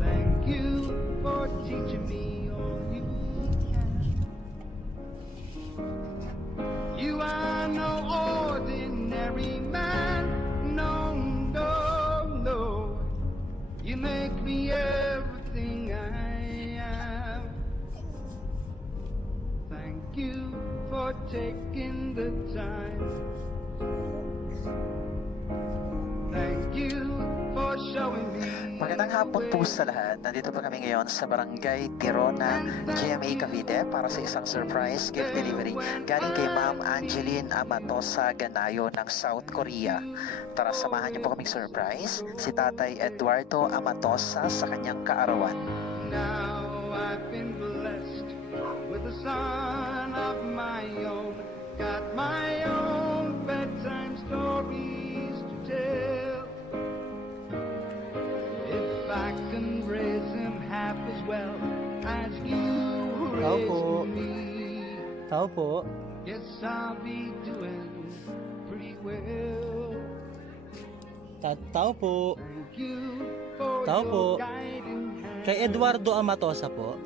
Thank you for teaching me all you can. You are no ordinary man. No, no, no. You make me everything I am. Thank you for taking the time. Thank you for showing me. Magandang hapon po sa lahat. Nandito pa kami ngayon sa Barangay Tirona, GMA Cavite para sa isang surprise gift delivery galing kay Ma'am Angeline Amatosa Ganayo ng South Korea. Tara, samahan niyo po kaming surprise si Tatay Eduardo Amatosa sa kanyang kaarawan. Now I've been blessed with a son of my own. Got my own bedtime stories to tell. If I can raise him half as well as you Tao po. raised me, Tao po. yes, I'll be doing pretty well. Tao po. Thank you for Tao po. your guiding hand. Kay Eduardo Amatosa po.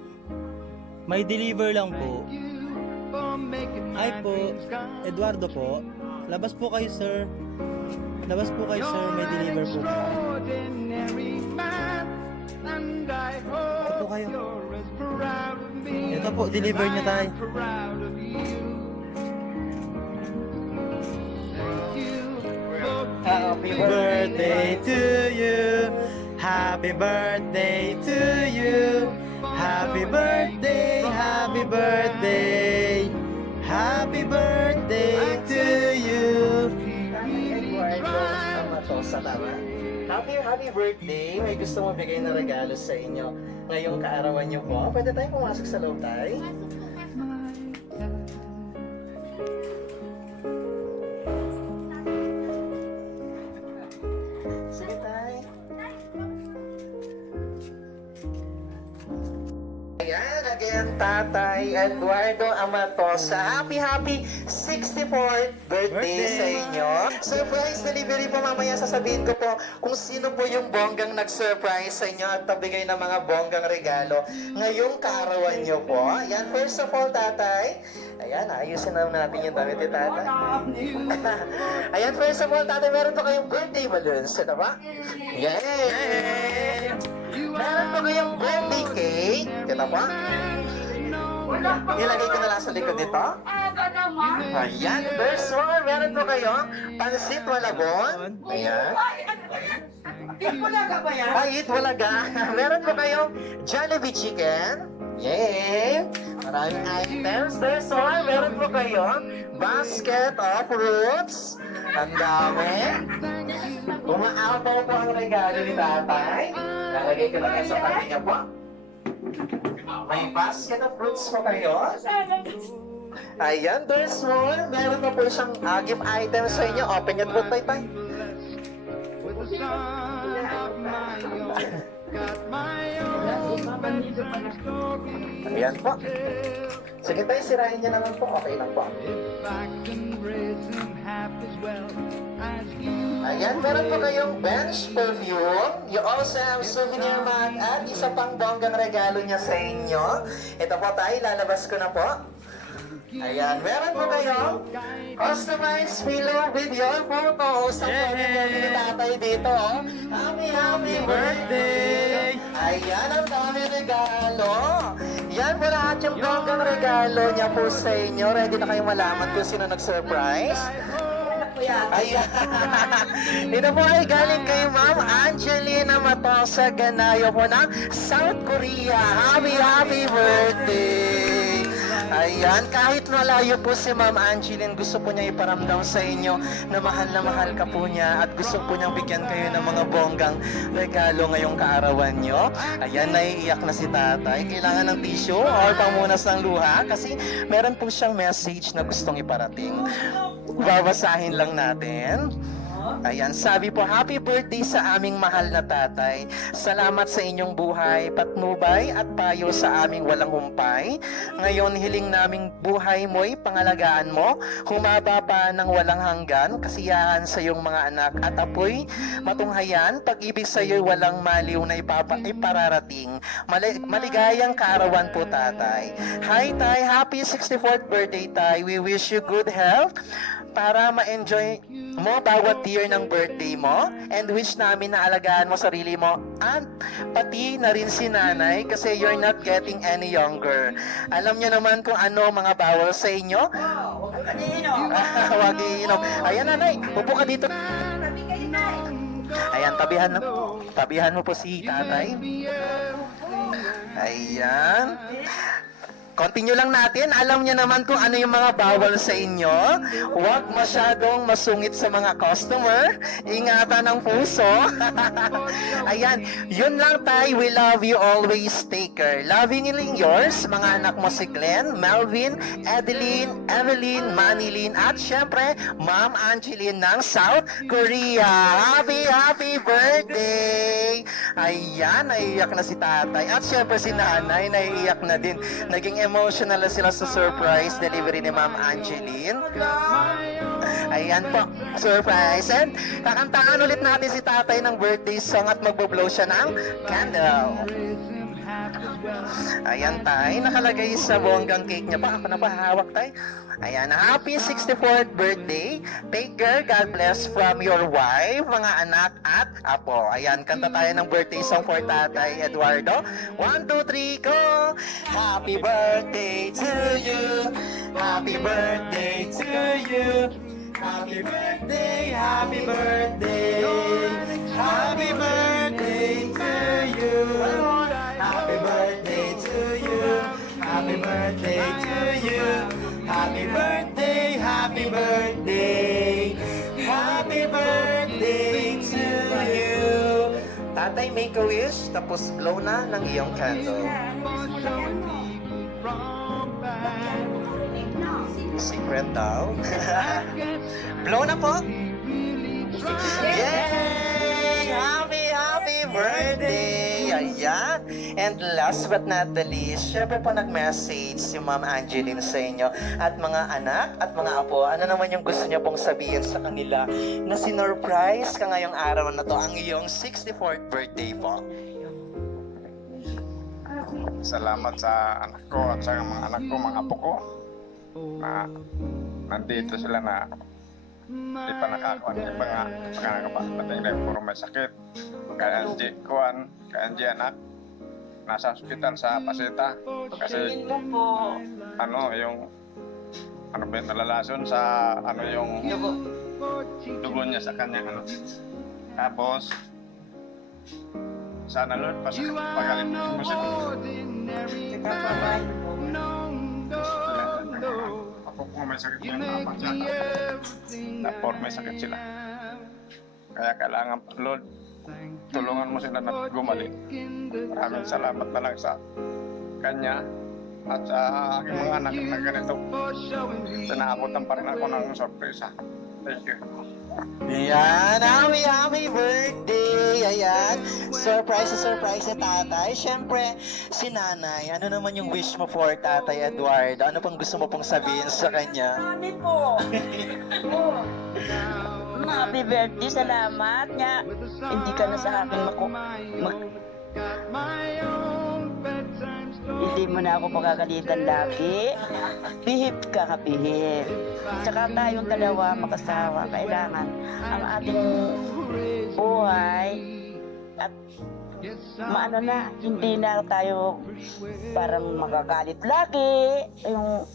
May deliver lang po. Thank you for making my Ay po. dreams come Eduardo po. Labas po kayo, sir. Labas po kayo, sir. May deliver po. extraordinary man, and I Ito po hope kayo. you're as proud of me. Ito po, deliver niya as tayo. I'm proud of you. Thank you for Happy giving birthday me to you. Happy birthday to you. Happy birthday, happy birthday. Happy birthday to you. Eduardo Amatosa, tama? Happy birthday! May gusto mo bigay na regalo sa inyo ngayong kaarawan niyo po. Pwede tayong pumasok sa loob, tay? Sige, tay. Ayan, again, Tatay Eduardo Amatosa. Happy 64th birthday sa inyo. Surprise delivery po mamaya, sasabihin ko po kung sino po yung bonggang nag-surprise sa inyo at nabigay ng mga bonggang regalo ngayong kaarawan nyo po. Ayan, first of all, Tatay. Ayan, ayusin na natin yung damit ni Tatay. Ayan, first of all, Tatay, meron po kayong birthday balloons. Ito ba? Yay! Meron po kayong birthday cake. Kita po? Ilagay ko na lang sa likod nito. Ayan, first one, meron po kayong pansit walagon. Ayan. Wala ka ba yan? Kahit walaga. Meron po kayong Jollibee chicken. Yay! Maraming items. First one, meron po kayong basket of fruits. Ang dami. Umaapaw po ang regalo ni Tatay. Nalagay ko na kayo sa kanya po. May basket of fruits po kayo. Ayan, there's one. Meron na po siyang gift items sa inyo. Open your book, Tay. with the son of my own. Got my own bedtime stories Ayan po. to tell. Sige tayo, sirahin niya naman po. Okay lang po. If I can raise him half as well as you. Ayan, meron po kayong bench perfume. You also have souvenir mat at isa pang bonggang regalo niya sa inyo. Ito po tayo, lalabas ko na po. Ayan, meron po kayong customized pillow with your photo. Sa pwede ni Tatay dito. Happy birthday! Ayan, ang dami regalo. Yan po lahat yung bonggang regalo niya po sa inyo. Ready na kayong malaman kung sino nag-surprise? Ayan. Ito po ay galing kay Ma'am Angelina Amatosa Ganayo po ng South Korea. Happy birthday! Ayan, kahit malayo po si Ma'am Angeline, gusto po niya iparamdam sa inyo na mahal ka po niya at gusto po niyang bigyan kayo ng mga bonggang regalo ngayong kaarawan niyo. Ayan, naiiyak na si Tatay. Kailangan ng tissue or pamunas ng luha kasi meron po siyang message na gustong iparating. Babasahin lang natin. Ayan, sabi po, happy birthday sa aming mahal na tatay. Salamat sa inyong buhay, patnubay at payo sa aming walang humpay. Ngayon, hiling naming buhay mo'y pangalagaan mo. Humaba pa ng walang hanggan, kasiyahan sa iyong mga anak at apoy. Matunghayan, pag-ibig sa iyo'y walang maliw na ipararating. Maligayang kaarawan po, tatay. Hi, tay. Happy 64th birthday, tay. We wish you good health para ma-enjoy mo bawat year ng birthday mo, and wish namin na alagaan mo sarili mo at pati na rin si nanay kasi you're not getting any younger. Alam niyo naman kung ano mga bawal sa inyo. Huwag iinom. Ayan, nanay, upo ka dito. Ayan, tabihan mo po si tatay. Ayan. Continue lang natin. Alam niyo naman kung ano yung mga bawal sa inyo. Huwag masyadong masungit sa mga customer. Ingatan ang puso. Ayan. Yun lang, tay. We love you always. Take care. Lovingly yours, mga anak mo si Glenn, Melvin, Adeline, Evelyn, Manilyn, at syempre, Ma'am Angeline ng South Korea. Happy birthday! Ayan, naiiyak na si tatay. At syempre si nanay, naiiyak na din. Naging emotional na sila sa surprise delivery ni Ma'am Angeline. Ayan po, surprise. And kakantahan ulit natin si tatay ng birthday song at magbo-blow siya ng candle. Ayan, tay, nakalagay sa bonggang cake niya pa. Ako na pa, hawak, tay. Ayan, happy 64th birthday. Take care, God bless from your wife, mga anak at apo. Ayan, kanta tayo ng birthday song for Tatay Eduardo. 1, 2, 3, go! Happy birthday to you. Happy birthday to you. Happy birthday, happy birthday. Happy birthday to you. Happy birthday to you. Happy birthday to you. Happy birthday, happy birthday. Happy birthday to you. Tatay, make a wish, tapos blow na ng iyong candle. Secret daw. Blow na po. Yay! Happy birthday! Ayan. And last but not the least, syempre po nag-message si Ma'am Angeline sa inyo at mga anak at mga apo. Ano naman yung gusto niyo pong sabihin sa kanila na sinurprise ka ngayong araw na to, ang iyong 64th birthday po? Salamat sa anak ko at sa mga anak ko, mga apo ko na nandito sila na di pa nakakakuha ng mga pangangapatid na puro may sakit. Kaya Angie Kuan, kaya Angie anak, nasa hospital sa Paseta kasi yung nalalason sa yung dugo niya sa kanyang Tapos sana Lord pagaling mo siya. Ako po may sakit niya tapos may sakit sila. Kaya kailangan Lord tulungan mo sila na gumaling. Maraming salamat na lang sa kanya at sa aking mga anak na ganito. Tinaabutan pa rin ako ng sorpresa. Thank you. Ayan, happy birthday! Ayan, surprise si tatay. Siyempre, si nanay, ano naman yung wish mo for Tatay Eduardo? Ano pang gusto mo pong sabihin sa kanya? Mami po. Happy birthday, salamat nga. Hindi ka na sa akin hindi mo na ako pagagalitan lagi. Bihip ka, kapihip. Tsaka tayong dalawa makasawa. Kailangan ang ating buhay at maano na, hindi na tayo parang magagalit lagi. Yung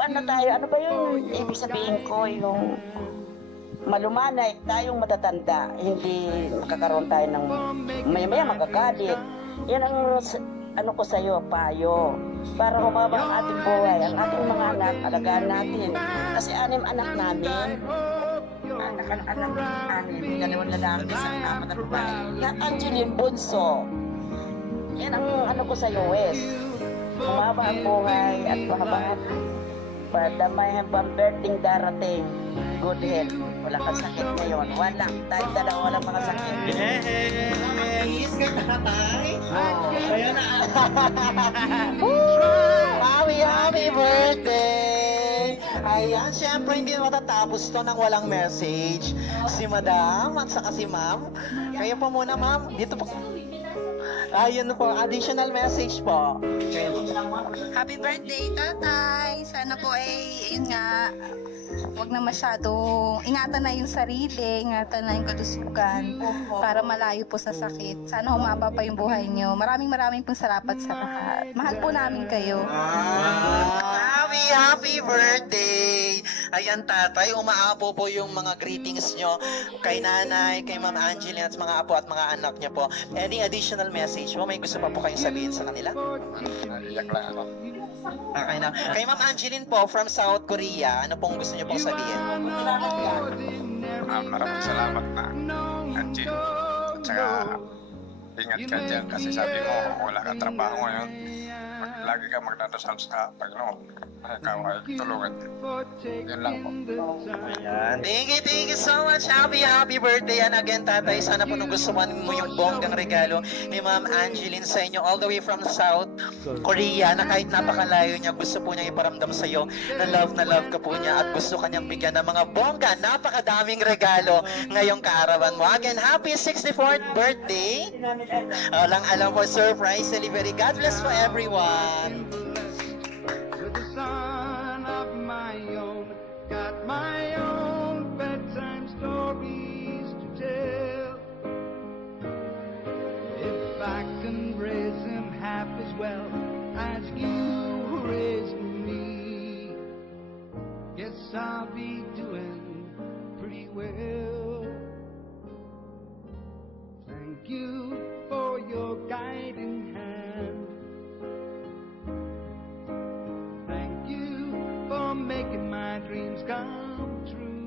ano ba yung ibig sabihin ko, yung malumanay, tayong matatanda, hindi makakaroon tayo ng maya-maya magagalit. Yan ang ano ko sa'yo, payo. Para humaba ang ating buhay, ang ating mga anak, alagaan natin. Kasi 6 anak namin. Anak namin, 2 lalaki, 1 amat at babae. Na Angeline Bunso. Yan ang ano ko sa'yo, Wes. Humaba ang buhay at mahaba matupad na may birthday darating. Good health. Wala kang sakit ngayon. Wala. Tayong dalawa walang mga sakit. Yes, kay tatay. Oh. Ayan na. Happy birthday! Ayan, syempre hindi matatapos to nang walang message. Si madam at saka si ma'am. Kayo po muna, ma'am. Dito po. Ayun po, additional message po. Happy birthday, tatay! Sana po yun nga, wag na masyadong ingatan na yung sarili, ingatan na yung kalusugan para malayo po sa sakit. Sana humaba pa yung buhay nyo. Maraming pong salamat sa lahat. Mahal po namin kayo. Happy birthday! Ayan tatay, umaapo po yung mga greetings nyo kay nanay, kay Ma'am Angeline at mga apo at mga anak nyo po. Any additional message mo? May gusto pa po kayong sabihin sa kanila? Naiyak lang ako. Okay na. Kay Ma'am Angeline po from South Korea, ano pong gusto nyo pong sabihin? Maraming salamat na Angie. At saka ingat ka dyan kasi sabi mo wala kang trabaho ngayon. Lagi ka magdadasal sa Panginoon. Ikaw ay tulungan. Yun lang po. Ayan. Thank you so much. Happy birthday. And again, tatay, sana po nung gusto mo yung bonggang regalo ni Ma'am Angeline sa inyo all the way from South Korea na kahit napakalayo niya, gusto po niya iparamdam sa iyo na love ka po niya at gusto kanyang bigyan ng mga bongga, napakadaming regalo ngayong kaarawan mo. Again, happy 64th birthday. Walang alam ko, surprise delivery. God bless for everyone. With a son of my own, got my own bedtime stories to tell. If I can raise him half as well as you raised me, guess I'll be doing pretty well. Thank you for your guiding hand. Thank you for making my dreams come true.